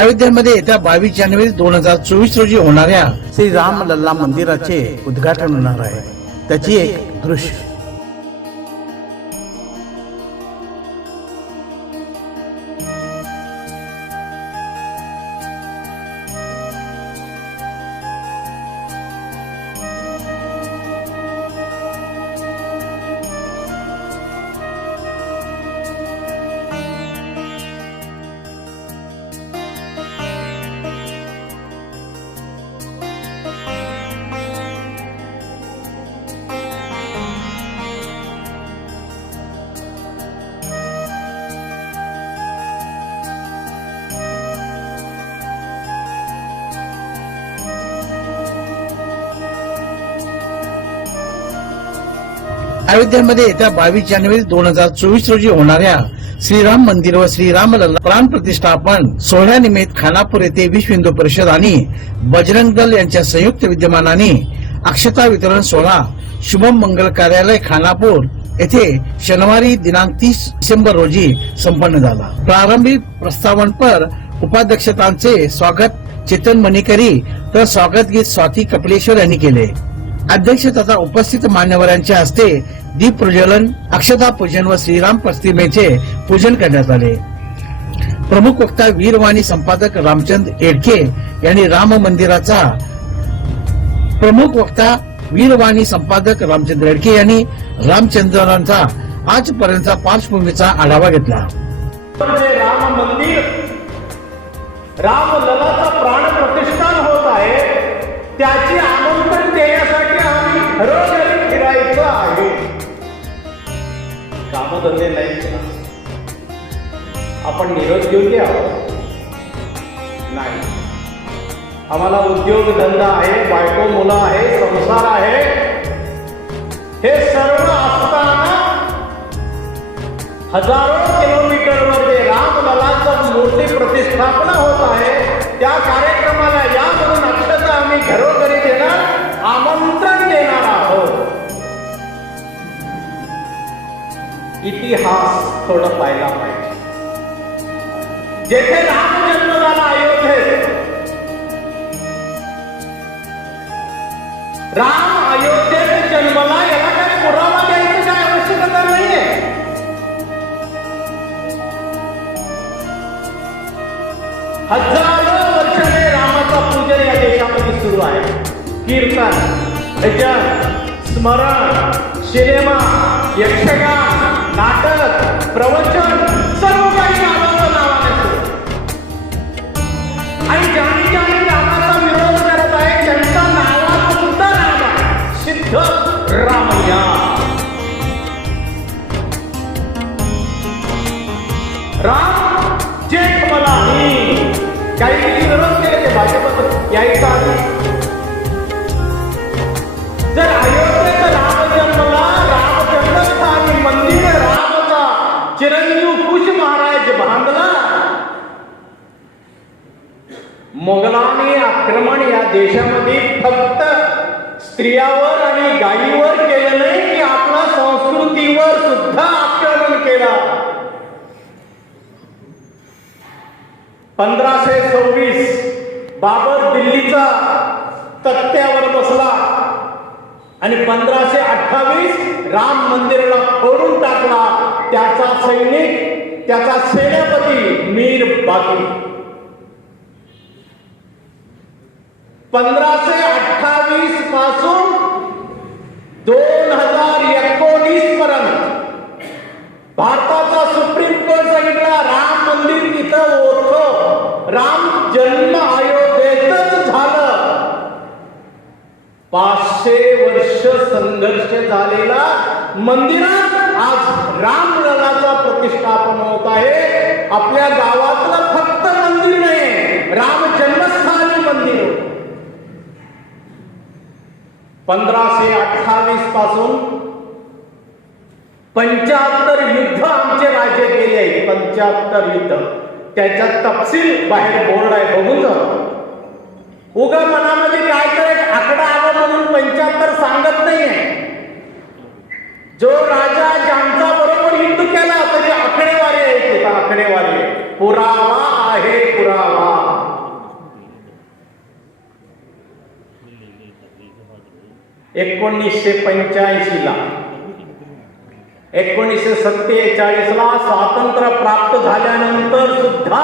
अयोध्येमध्ये येत्या बावीस जानेवारी दोन हजार चोवीस रोजी होणाऱ्या श्री राम लल्ला मंदिराचे उद्घाटन होणार आहे. त्याची एक दृश्य. अयोध्येमध्ये येत्या बावीस जानेवारी दोन हजार चोवीस रोजी होणाऱ्या श्रीराम मंदिर व श्रीराम लल्ला प्राण प्रतिष्ठापन सोहळ्यानिमित्त खानापूर येथे विश्व हिंदू परिषद आणि बजरंग दल यांच्या संयुक्त विद्यमानाने अक्षता वितरण सोहळा शुभम मंगल कार्यालय खानापूर येथे शनिवारी दिनांक तीस डिसेंबर रोजी संपन्न झाला. प्रारंभिक प्रस्तावनपर उपाध्यक्षतांचे स्वागत चेतन मणिकरी तर स्वागत गीत स्वाती कपिलेश्वर यांनी केले. अध्यक्ष तथा उपस्थित मान्यवरांच्या हस्ते दीप प्रज्वलन अक्षता पूजन व श्रीराम प्रतिमेचे पूजन करण्यात आले. प्रमुख वक्ता वीरवाणी संपादक रामचंद एडके यांनी राम मंदिराचा प्रमुख वक्ता वीरवाणी संपादक रामचंद्र एडके यांनी रामचंद्रांचा आजपर्यंतचा पार्श्वभूमीचा आढावा घेतला. राम मंदिर राम ललाचा प्राण कामधंदे नाही. आपण निरुद्योगी आहोत. नाही. आम्हाला उद्योग धंदा आहे बायको मुलं आहे संसार आहे. हे सर्व असताना हजारो किलोमीटरवर जे रामललाचं मूर्ती प्रतिष्ठापना होत आहे. त्या कार्यक्रमाला या म्हणून अक्षता आम्ही घरोघरी इतिहास थोडं पाहिला पाहिजे. जेथे राम जन्म झाला अयोध्येत राम अयोध्येत जन्मला याला काय पुरावा द्यायची काय आवश्यकता नाहीये. हजारो वर्षाने रामाचा पूजन या देशामध्ये सुरू आहे. कीर्तन भजन स्मरण सिनेमा यक्षगान नाटक प्रवचन सर्व काही रामाच्या नावाने सुरू आणि ज्यांनी ज्यांनी रामाचा विरोध करत आहे त्यांच्या नावात सुद्धा नाव आहे. सिद्ध रामय्या. राम जेठ जेठमलानी काही विरोध केले ते भाजपचं. यायचा आधी जर अयोध्येत स्त्रियावर आणि गायीवर केलं नाही की आपल्या संस्कृतीवर सुद्धा आक्रमण केला. पंधराशे सव्वीस बाबर दिल्लीचा तक्त्यावर बसला आणि पंधराशे अठ्ठावीस राम मंदिराला फोडून टाकला. त्याचा सैनिक त्याचा सेनापती मीर बाकी. पंधराशे अठ्ठावीसपासून दोन हजार एकोणीस पर्यंत. भारताचा सुप्रीम कोर्ट सांगितला राम मंदिर तिथं होतं राम जन्म अयोध्येतच झालं. पाचशे वर्ष संघर्ष झालेला मंदिरात आज राम रणाचा प्रतिष्ठापन होत आहे. आपल्या गाव फक्त मंदिर नाही राम जन्मस्थानी मंदिर होतं. पंधराशे अठ्ठावीसपासून पंच्याहत्तर युद्ध आमचे राजे केले पंच्याहत्तर युद्ध. त्याच्यात तपशील बाहेर बोर्ड आहे. बघून जा. उगा मनामध्ये काय तर एक आकडा आला म्हणून पंच्याहत्तर सांगत नाहीये. जो राजा ज्यांचा बरोबर युद्ध केला त्याची आकडेवारी आहे आकडेवारी पुरा आहे पुरावा एकोणीसशे पंच्याऐंशी ला एकोणीसशे सत्तेचाळीस ला स्वातंत्र्य प्राप्त झाल्यानंतर सुद्धा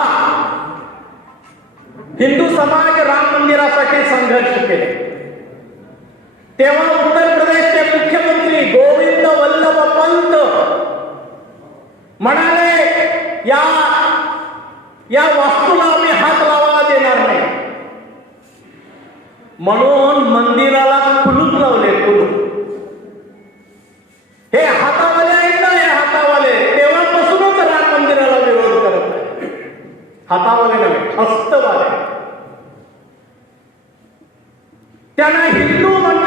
हिंदू समाज राम मंदिरासाठी संघर्ष केले. तेव्हा उत्तर प्रदेशचे मुख्यमंत्री गोविंद वल्लभ पंत म्हणाले या या वास्तू आम्ही हात लावायला देणार नाही म्हणून मंदिराला कुलूप लावले कुलूप. हे हातावाले आहेत ना हे हातावाले. तेव्हापासूनच राम मंदिराला विरोध करत आहे हातावाले नव्हे हस्तवाले. त्यांना हिंदू म्हणतात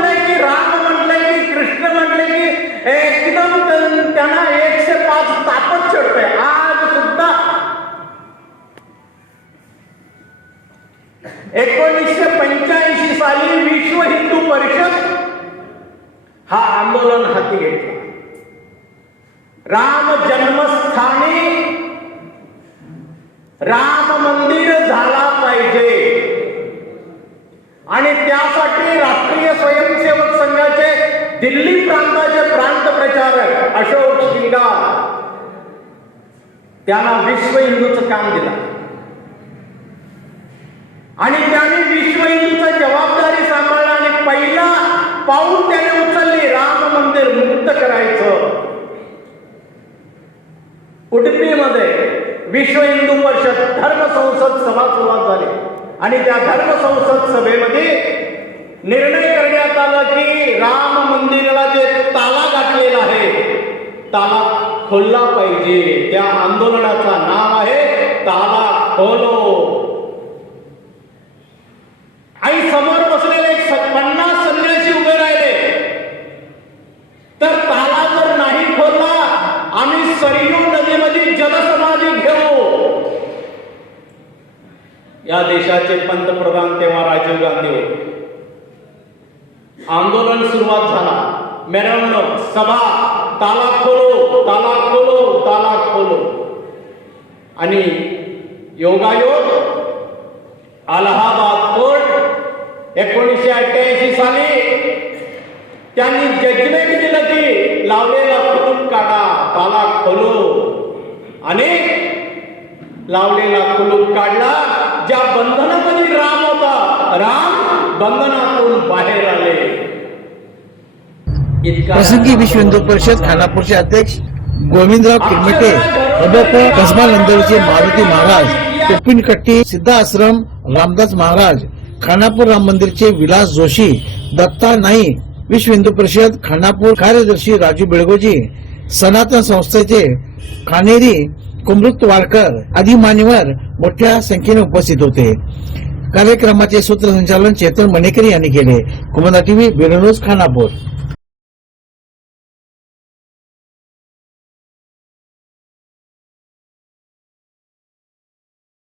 आंदोलन हाती घेतलं. राम जन्मस्थानी राम मंदिर झाला पाहिजे. आणि त्यासाठी राष्ट्रीय स्वयंसेवक संघाचे दिल्ली प्रांताचे प्रांत प्रचारक अशोक शिंगार त्यांना विश्व हिंदूचं काम दिलं. आणि त्यांनी विश्व हिंदूचा जबाबदारी सांभाळला आणि पहिला पाऊल त्याने विश्व हिंदू परिषद धर्म संसद सभा सुरुवात झाली. आणि त्या धर्म संसद सभेमध्ये निर्णय करण्यात आला की राम मंदिराला जे ताला घातलेला आहे ताला खोलला पाहिजे. त्या आंदोलनाचा नाव आहे ताला खोलो. आणि समोर बसलेले एक पन्नास संन्यासी उभे राहिले. तर ताला या देशाचे पंतप्रधान तेव्हा राजीव गांधी होते. आंदोलन सुरुवात झाला. मिरवणूक सभा ताला खोलो ताला खोलो ताला खोलो. आणि योगायोग अलाहाबाद कोर्ट एकोणीसशे अठ्ठ्याऐंशी साली त्यांनी जजमेंट दिलं की लावलेला कुलूप काढा ताला खोलो. आणि लावलेला कुलूप काढला. ज्या बंधनामध्ये राम होता राम बंधनातून बाहेर आले. प्रसंगी विश्व हिंदू परिषद खानापूरचे अध्यक्ष गोविंदराव किरमिटे कसबा नंदोलीचे मारुती महाराज उप्पिनकट्टी सिद्ध आश्रम रामदास महाराज खानापूर राम मंदिरचे विलास जोशी दत्ता नाईक विश्व हिंदू परिषद खानापूर कार्यदर्शी राजू बेळगोजी सनातन संस्थेचे खानेरी कुमृतवारकर आदी मान्यवर मोठ्या संख्येने उपस्थित होते. कार्यक्रमाचे सूत्रसंचालन चेतन मणेकरी यांनी केले. कुमंदा टीव्ही बिरनोज खानापूर.